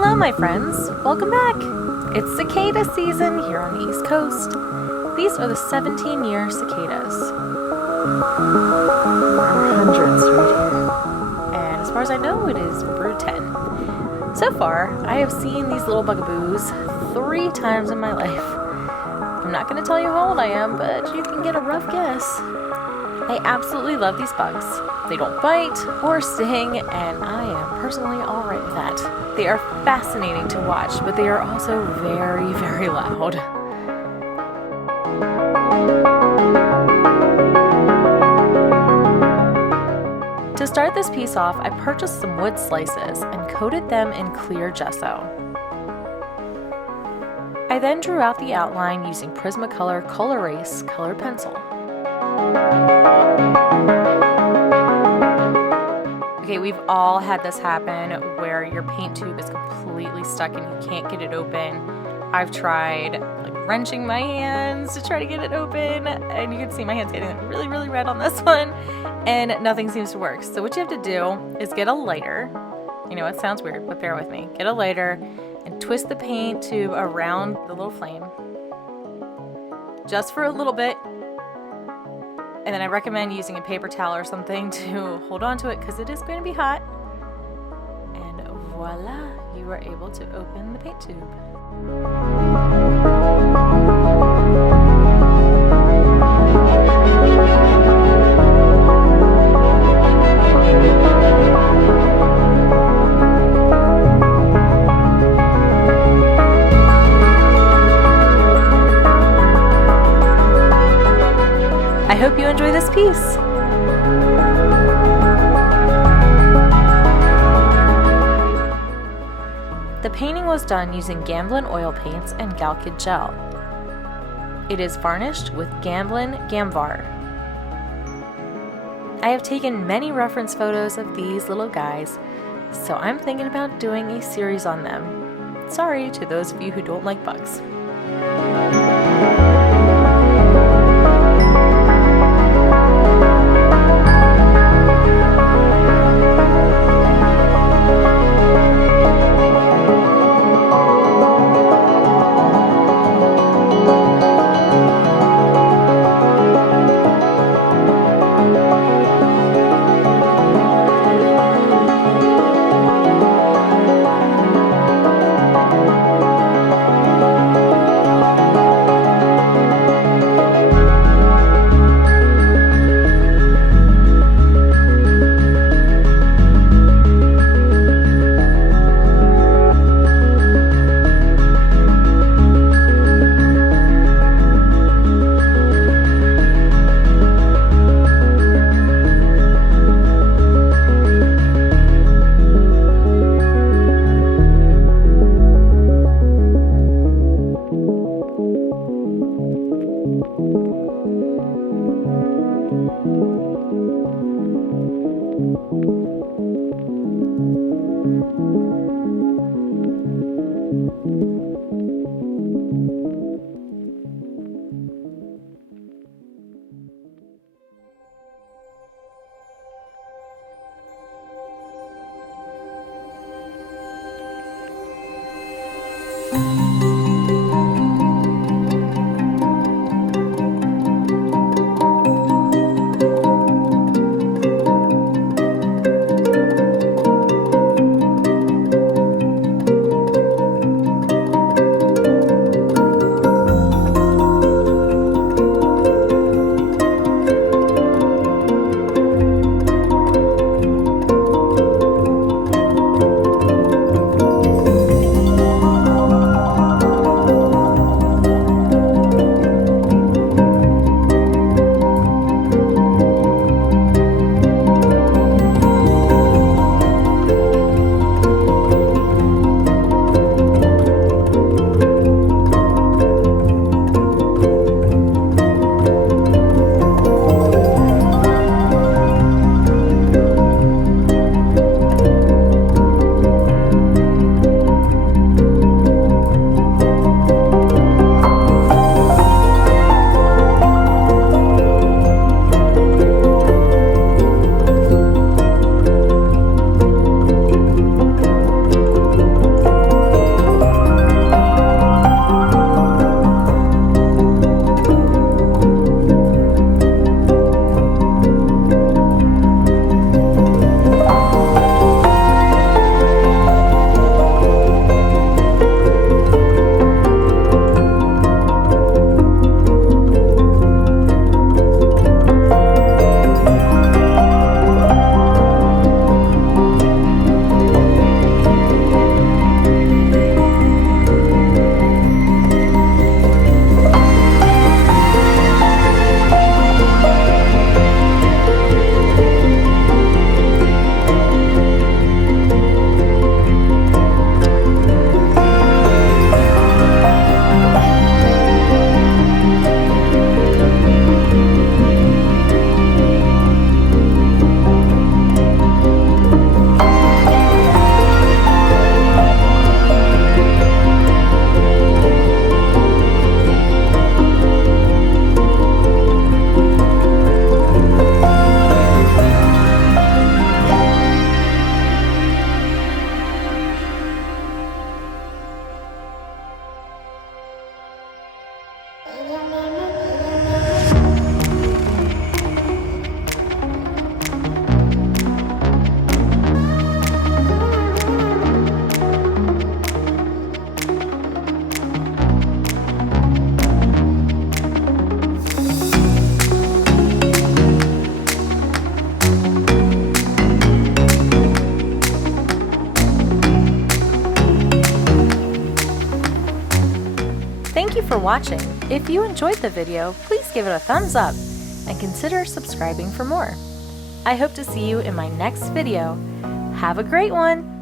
Hello my friends, welcome back! It's cicada season here on the East Coast. These are the 17-year cicadas. There are hundreds right here. And as far as I know, it is brood 10. So far, I have seen these little bugaboos 3 times in my life. I'm not going to tell you how old I am, but you can get a rough guess. I absolutely love these bugs. They don't bite or sting, and I am personally alright with that. They are fascinating to watch, but they are also very, very loud. To start this piece off, I purchased some wood slices and coated them in clear gesso. I then drew out the outline using Prismacolor Color Erase colored pencil. Okay, we've all had this happen where your paint tube is completely stuck and you can't get it open. I've tried wrenching my hands to try to get it open, and you can see my hands getting really, really red on this one, and nothing seems to work. So what you have to do is get a lighter. You know, it sounds weird, but bear with me. Get a lighter and twist the paint tube around the little flame just for a little bit. And then I recommend using a paper towel or something to hold on to it because it is going to be hot. And voila, you are able to open the paint tube. I hope you enjoy this piece. The painting was done using Gamblin oil paints and Galkid gel. It is varnished with Gamblin Gamvar. I have taken many reference photos of these little guys, so I'm thinking about doing a series on them. Sorry to those of you who don't like bugs. you for watching. If you enjoyed the video, please give it a thumbs up and consider subscribing for more. I hope to see you in my next video. Have a great one!